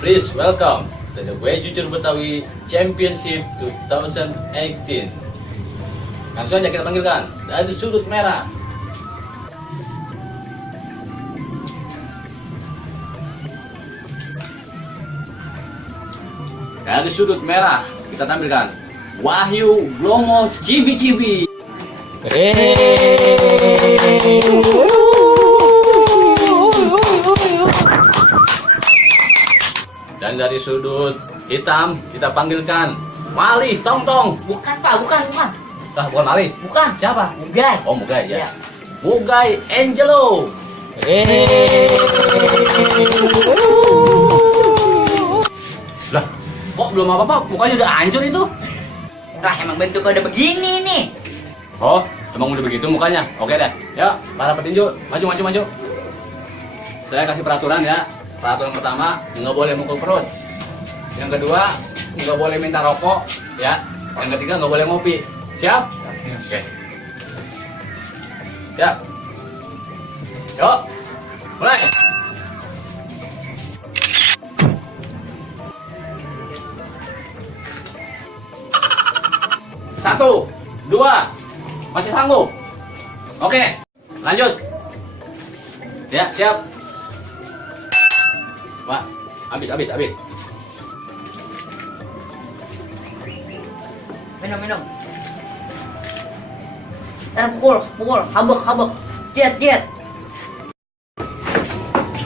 Please welcome to the Gue Jujur Betawi Championship 2018. Langsung aja kita panggilkan dari sudut merah. Dari sudut merah kita tampilkan Wahyu Blomo Cibi-Cibi. Dan dari sudut hitam kita panggilkan Malih Tong-Tong. Bukan Pak, bukan. Bukan Malih. Bukan, siapa? Mugai. Oh, Mugai ya. Iya. Mugai Angelo. Lah, kok belum apa-apa? Mukanya udah hancur itu. Lah emang bentuknya udah begini nih. Oh, emang udah begitu mukanya? Oke deh. Ya, para petinju, maju. Saya kasih peraturan ya. Peraturan pertama, nggak boleh mukul perut. Yang kedua, nggak boleh minta rokok, ya. Yang ketiga, nggak boleh ngopi. Siap? Oke. Siap. Yuk, mulai. Satu, dua, masih sanggup? Oke, lanjut. Ya, siap. Wah, habis. Minum. Ntar pukul, habuk. Jet.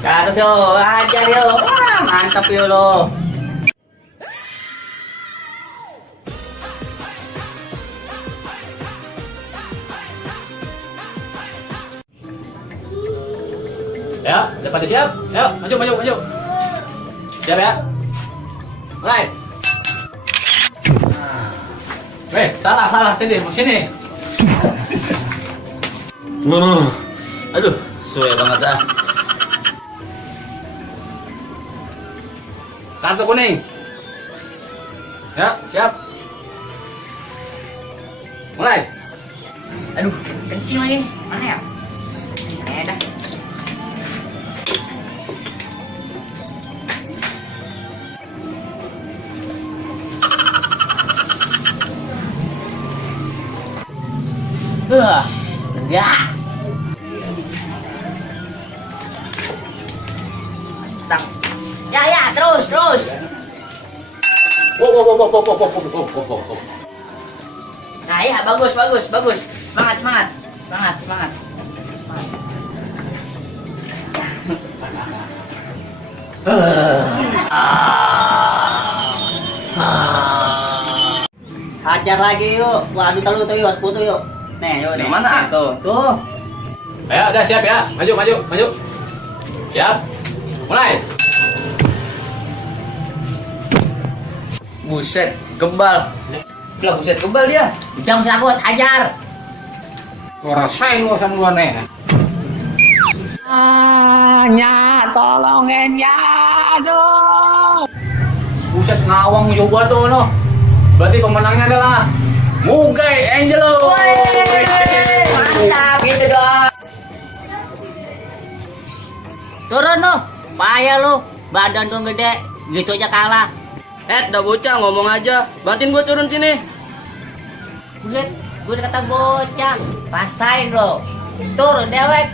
Terus yo, ajar yo. Wah, mantap yo lo. Ya, udah pada siap? Ayo, maju. Siap ya? Mulai. Salah. Sini. Aduh, suwe banget dah. Kartu kuning. Ya, siap. Mulai. Aduh, kencing lagi. Mana ya? Dah. Enggak. Mantap. Ya, terus. Wow. Nah, ya, bagus. Semangat. Hajar lagi yuk. Waduh, tuh yuk. Nih, yuk. Yang mana? Tuh. Ayo, udah siap ya. Maju. Siap. Mulai. Buset, kebal. Lah buset kebal dia. Jangan takut, hajar. Gua rasain lu sama gua nih. Tolongin ya, aduh. Buset ngawang juga tuh no. Berarti pemenangnya adalah Mugai Angelo. Mantap, gitu dong. Turun lo, payah lo, badan tuh gede, gitu aja kalah. Udah bocah ngomong aja. Bantuin gua turun sini. Gue udah kata bocah, rasain lo. Turun dewek.